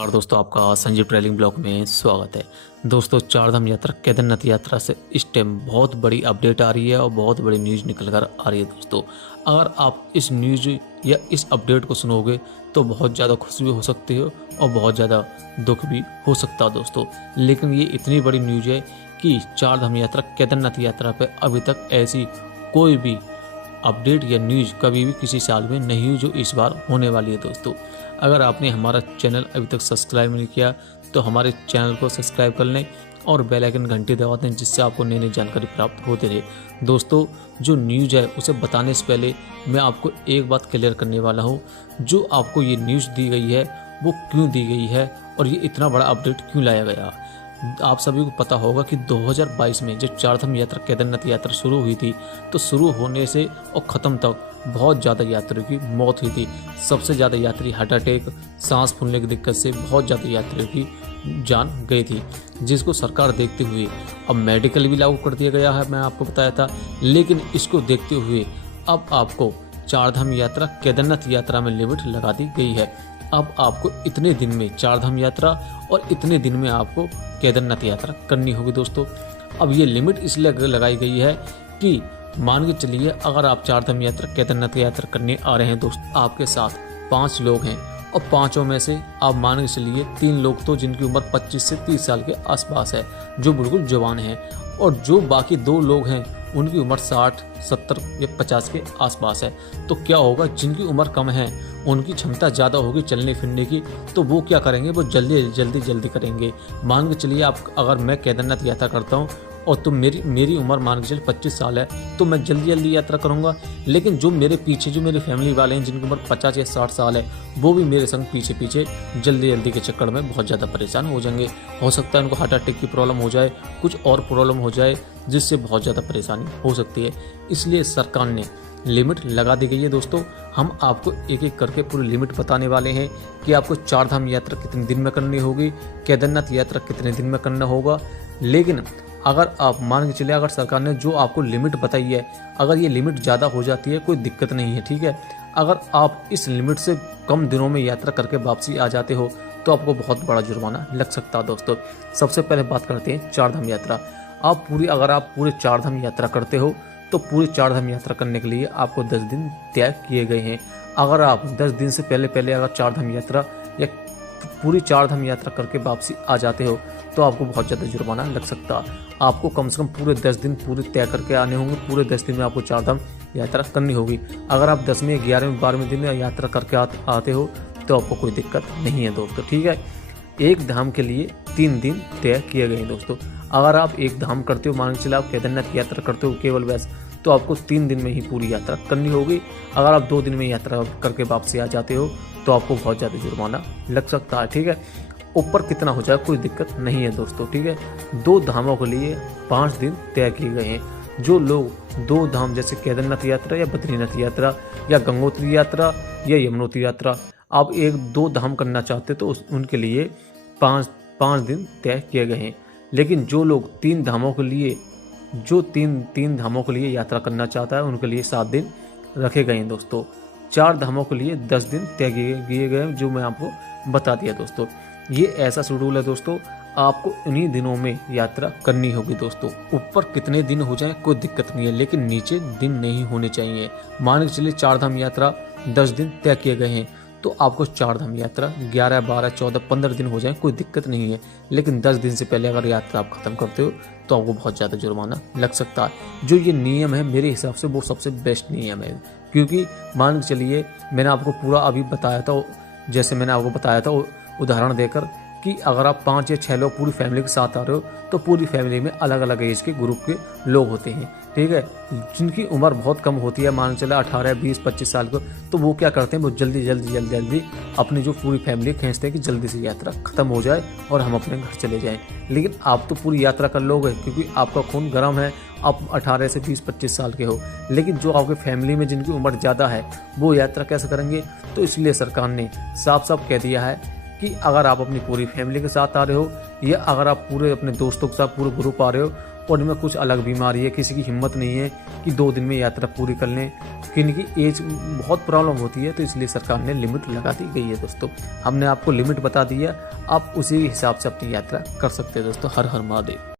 और दोस्तों आपका संजीव ट्रैवलिंग ब्लॉग में स्वागत है। दोस्तों चारधाम यात्रा केदारनाथ यात्रा से इस टाइम बहुत बड़ी अपडेट आ रही है और बहुत बड़ी न्यूज़ निकल कर आ रही है। दोस्तों अगर आप इस न्यूज़ या इस अपडेट को सुनोगे तो बहुत ज़्यादा खुश भी हो सकते हो और बहुत ज़्यादा दुख भी हो सकता है दोस्तों। लेकिन ये इतनी बड़ी न्यूज़ है कि चारधाम यात्रा केदारनाथ यात्रा पर अभी तक ऐसी कोई भी अपडेट या न्यूज़ कभी भी किसी साल में नहीं हुई जो इस बार होने वाली है। दोस्तों अगर आपने हमारा चैनल अभी तक सब्सक्राइब नहीं किया तो हमारे चैनल को सब्सक्राइब कर लें और बेल आइकन घंटी दबा दें, जिससे आपको नई नई जानकारी प्राप्त होती रहे। दोस्तों जो न्यूज़ है उसे बताने से पहले मैं आपको एक बात क्लियर करने वाला हूँ। जो आपको ये न्यूज़ दी गई है वो क्यों दी गई है और ये इतना बड़ा अपडेट क्यों लाया गया। आप सभी को पता होगा कि 2022 में जब चारधाम यात्रा केदारनाथ यात्रा शुरू हुई थी तो शुरू होने से और ख़त्म तक बहुत ज़्यादा यात्रियों की मौत हुई थी। सबसे ज़्यादा यात्री हार्ट अटैक, सांस फूलने की दिक्कत से बहुत ज़्यादा यात्रियों की जान गई थी, जिसको सरकार देखते हुए अब मेडिकल भी लागू कर दिया गया है। मैं आपको बताया था, लेकिन इसको देखते हुए अब आपको चारधाम यात्रा केदारनाथ यात्रा में लिमिट लगा दी गई है। अब आपको इतने दिन में चारधाम यात्रा और इतने दिन में आपको केदारनाथ यात्रा करनी होगी। दोस्तों अब ये लिमिट इसलिए लगाई गई है कि मान के चलिए अगर आप चारधाम यात्रा केदारनाथ यात्रा करने आ रहे हैं दोस्त, आपके साथ 5 लोग हैं और 5 में से आप मान के चलिए 3 लोग तो जिनकी उम्र 25 से 30 साल के आसपास है, जो बिल्कुल जवान हैं, और जो बाकी 2 लोग हैं उनकी उम्र 60, 70 या 50 के आसपास है। तो क्या होगा, जिनकी उम्र कम है उनकी क्षमता ज़्यादा होगी चलने फिरने की, तो वो क्या करेंगे, वो जल्दी करेंगे। मान के चलिए आप अगर मैं केदारनाथ यात्रा करता हूँ और तो मेरी उम्र मान के चलिए 25 साल है तो मैं जल्दी यात्रा करूँगा। लेकिन जो मेरे पीछे जो मेरी फैमिली वाले हैं जिनकी उम्र 50 या 60 साल है वो भी मेरे संग पीछे जल्दी के चक्कर में बहुत ज़्यादा परेशान हो जाएंगे। हो सकता है उनको हार्ट अटैक की प्रॉब्लम हो जाए, कुछ और प्रॉब्लम हो जाए, जिससे बहुत ज़्यादा परेशानी हो सकती है। इसलिए सरकार ने लिमिट लगा दी गई है। दोस्तों हम आपको एक एक करके पूरी लिमिट बताने वाले हैं कि आपको चारधाम यात्रा कितने दिन में करनी होगी, केदारनाथ यात्रा कितने दिन में करना होगा। लेकिन अगर आप मान के चलिए, अगर सरकार ने जो आपको लिमिट बताई है, अगर ये लिमिट ज़्यादा हो जाती है कोई दिक्कत नहीं है, ठीक है। अगर आप इस लिमिट से कम दिनों में यात्रा करके वापसी आ जाते हो तो आपको बहुत बड़ा जुर्माना लग सकता है। दोस्तों सबसे पहले बात करते हैं चारधाम यात्रा। अगर आप पूरे चारधाम यात्रा करते हो तो पूरी चारधाम यात्रा करने के लिए आपको 10 दिन तय किए गए हैं। अगर आप 10 दिन से पहले अगर चारधाम यात्रा या पूरी चारधाम यात्रा करके वापसी आ जाते हो तो आपको बहुत ज़्यादा जुर्माना लग सकता है। आपको कम से कम पूरे 10 दिन पूरे तय करके आने होंगे। पूरे 10 दिन में आपको चारधाम यात्रा करनी होगी। अगर आप 10वें, 11वें, 12वें दिन यात्रा करके आते हो तो आपको कोई दिक्कत नहीं है दोस्तों, ठीक है। एक धाम के लिए 3 दिन तय किए गए हैं। दोस्तों अगर आप एक धाम करते हो, मान के चलिए आप केदारनाथ यात्रा करते हो केवल वैसे, तो आपको 3 दिन में ही पूरी यात्रा करनी होगी। अगर आप 2 दिन में यात्रा करके वापसी आ जाते हो तो आपको बहुत ज़्यादा जुर्माना लग सकता है, ठीक है। ऊपर कितना हो जाए कोई दिक्कत नहीं है दोस्तों, ठीक है। 2 धामों के लिए 5 दिन तय किए गए हैं। जो लोग 2 धाम जैसे केदारनाथ यात्रा या बद्रीनाथ यात्रा या गंगोत्री यात्रा या यमुनोत्री यात्रा, आप 1-2 धाम करना चाहते तो उनके लिए 5 दिन तय किए गए हैं। लेकिन जो लोग 3 धामों के लिए यात्रा करना चाहता है उनके लिए 7 दिन रखे गए हैं। दोस्तों 4 धामों के लिए 10 दिन तय किए गए हैं, जो मैं आपको बता दिया। दोस्तों ये ऐसा शेड्यूल है दोस्तों, आपको इन्हीं दिनों में यात्रा करनी होगी। दोस्तों ऊपर कितने दिन हो जाए कोई दिक्कत नहीं है, लेकिन नीचे दिन नहीं होने चाहिए। मान के चलिए चारधाम यात्रा 10 दिन तय किए गए हैं तो आपको चारधाम यात्रा 11, 12, 14, 15 दिन हो जाए कोई दिक्कत नहीं है। लेकिन 10 दिन से पहले अगर यात्रा आप खत्म करते हो तो आपको बहुत ज़्यादा जुर्माना लग सकता है। जो ये नियम है मेरे हिसाब से वो सबसे बेस्ट नियम है, क्योंकि मान के चलिए मैंने आपको पूरा अभी बताया था, जैसे मैंने आपको बताया था उदाहरण देकर कि अगर आप 5 या 6 लोग पूरी फैमिली के साथ आ रहे हो तो पूरी फैमिली में अलग अलग एज के ग्रुप के लोग होते हैं, ठीक है। जिनकी उम्र बहुत कम होती है, मान चला 18, 20, 25 साल को, तो वो क्या करते हैं, वो जल्दी अपनी जो पूरी फैमिली खींचते हैं कि जल्दी से यात्रा खत्म हो जाए और हम अपने घर चले जाएं। लेकिन आप तो पूरी यात्रा कर लोगे क्योंकि आपका खून गर्म है, आप 18 से 20-25 साल के हो। लेकिन जो आपके फैमिली में जिनकी उम्र ज़्यादा है वो यात्रा कैसे करेंगे। तो इसलिए सरकार ने साफ कह दिया है कि अगर आप अपनी पूरी फैमिली के साथ आ रहे हो या अगर आप पूरे अपने दोस्तों के साथ पूरे ग्रुप आ रहे हो और इनमें कुछ अलग बीमारी है, किसी की हिम्मत नहीं है कि 2 दिन में यात्रा पूरी कर लें, किन्हीं की एज बहुत प्रॉब्लम होती है, तो इसलिए सरकार ने लिमिट लगा दी गई है दोस्तों। हमने आपको लिमिट बता दी है, आप उसी हिसाब से अपनी यात्रा कर सकते हैं दोस्तों। हर हर महादेव।